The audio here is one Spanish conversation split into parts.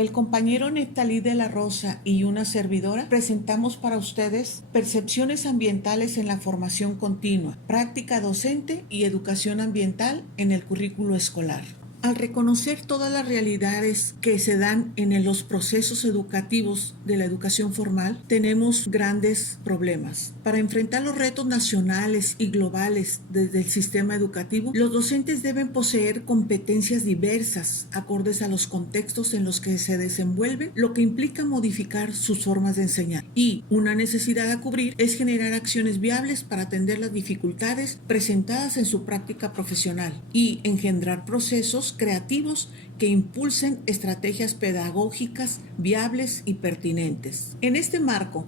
El compañero Neftalí de la Rosa y una servidora presentamos para ustedes Percepciones ambientales en la formación continua, práctica docente y educación ambiental en el currículo escolar. Al reconocer todas las realidades que se dan en los procesos educativos de la educación formal, tenemos grandes problemas. Para enfrentar los retos nacionales y globales desde el sistema educativo, los docentes deben poseer competencias diversas, acordes a los contextos en los que se desenvuelven, lo que implica modificar sus formas de enseñar. Y una necesidad a cubrir es generar acciones viables para atender las dificultades presentadas en su práctica profesional y engendrar procesos creativos que impulsen estrategias pedagógicas viables y pertinentes. En este marco,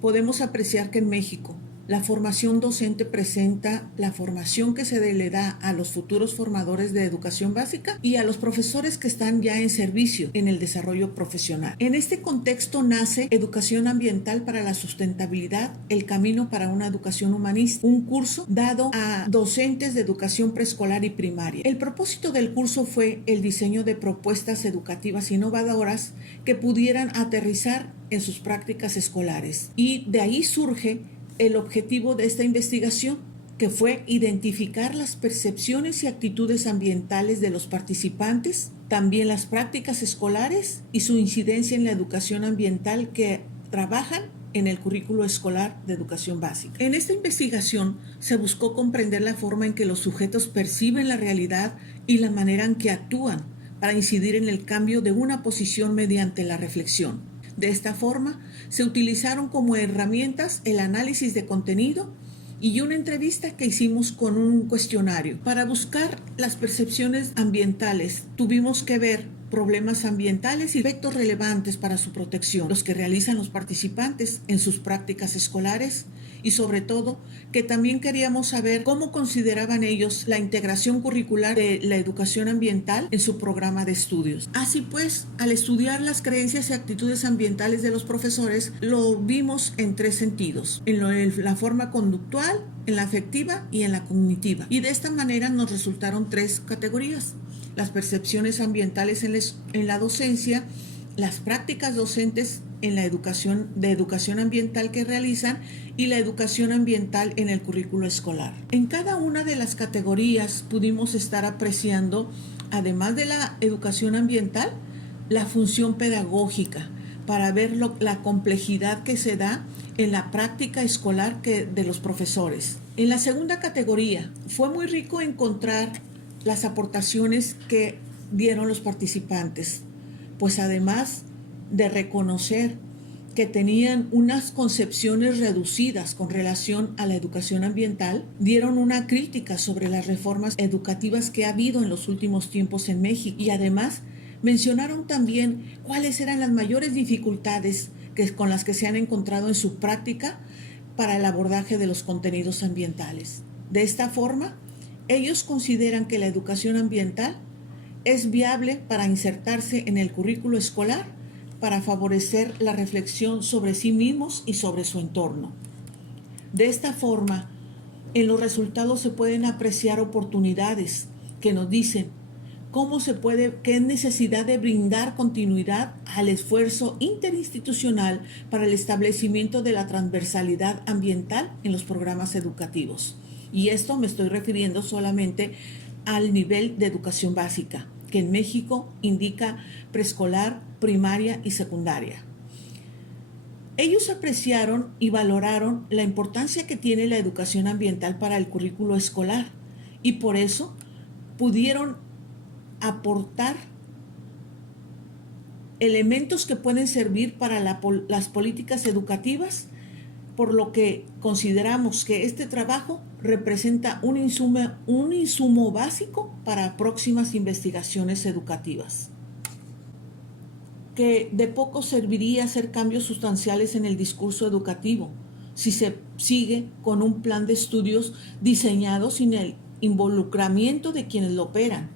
podemos apreciar que en México la formación docente presenta la formación que se le da a los futuros formadores de educación básica y a los profesores que están ya en servicio en el desarrollo profesional. En este contexto nace Educación Ambiental para la Sustentabilidad, el camino para una educación humanista, un curso dado a docentes de educación preescolar y primaria. El propósito del curso fue el diseño de propuestas educativas innovadoras que pudieran aterrizar en sus prácticas escolares. Y de ahí surge el objetivo de esta investigación, que fue identificar las percepciones y actitudes ambientales de los participantes, también las prácticas escolares y su incidencia en la educación ambiental que trabajan en el currículo escolar de educación básica. En esta investigación se buscó comprender la forma en que los sujetos perciben la realidad y la manera en que actúan para incidir en el cambio de una posición mediante la reflexión. De esta forma, se utilizaron como herramientas el análisis de contenido y una entrevista que hicimos con un cuestionario. Para buscar las percepciones ambientales, tuvimos que ver problemas ambientales y aspectos relevantes para su protección, los que realizan los participantes en sus prácticas escolares y sobre todo que también queríamos saber cómo consideraban ellos la integración curricular de la educación ambiental en su programa de estudios. Así pues, al estudiar las creencias y actitudes ambientales de los profesores, lo vimos en tres sentidos: en la forma conductual, en la afectiva y en la cognitiva. Y de esta manera nos resultaron tres categorías: las percepciones ambientales en la docencia, las prácticas docentes en la educación ambiental que realizan y la educación ambiental en el currículo escolar. En cada una de las categorías pudimos estar apreciando, además de la educación ambiental, la función pedagógica para ver la complejidad que se da en la práctica escolar de los profesores. En la segunda categoría fue muy rico encontrar las aportaciones que dieron los participantes, pues además de reconocer que tenían unas concepciones reducidas con relación a la educación ambiental, dieron una crítica sobre las reformas educativas que ha habido en los últimos tiempos en México y además mencionaron también cuáles eran las mayores dificultades con las que se han encontrado en su práctica para el abordaje de los contenidos ambientales. De esta forma, ellos consideran que la educación ambiental es viable para insertarse en el currículo escolar para favorecer la reflexión sobre sí mismos y sobre su entorno. De esta forma, en los resultados se pueden apreciar oportunidades que nos dicen qué es necesidad de brindar continuidad al esfuerzo interinstitucional para el establecimiento de la transversalidad ambiental en los programas educativos. Y esto me estoy refiriendo solamente al nivel de educación básica, que en México indica preescolar, primaria y secundaria. Ellos apreciaron y valoraron la importancia que tiene la educación ambiental para el currículo escolar y por eso pudieron aportar elementos que pueden servir para las políticas educativas, por lo que consideramos que este trabajo representa un insumo básico para próximas investigaciones educativas. Que de poco serviría hacer cambios sustanciales en el discurso educativo si se sigue con un plan de estudios diseñado sin el involucramiento de quienes lo operan.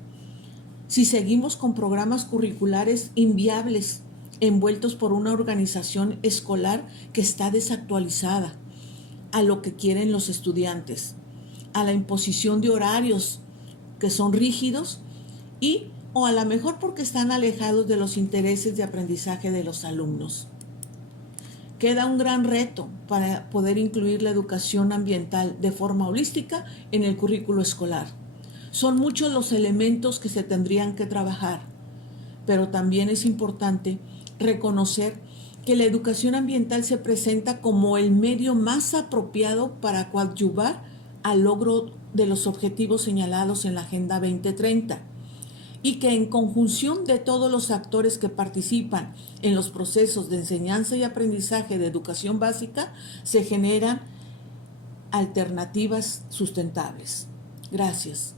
Si seguimos con programas curriculares inviables, envueltos por una organización escolar que está desactualizada a lo que quieren los estudiantes, a la imposición de horarios que son rígidos y o a lo mejor porque están alejados de los intereses de aprendizaje de los alumnos. Queda un gran reto para poder incluir la educación ambiental de forma holística en el currículo escolar. Son muchos los elementos que se tendrían que trabajar, pero también es importante reconocer que la educación ambiental se presenta como el medio más apropiado para coadyuvar al logro de los objetivos señalados en la Agenda 2030 y que en conjunción de todos los actores que participan en los procesos de enseñanza y aprendizaje de educación básica se generan alternativas sustentables. Gracias.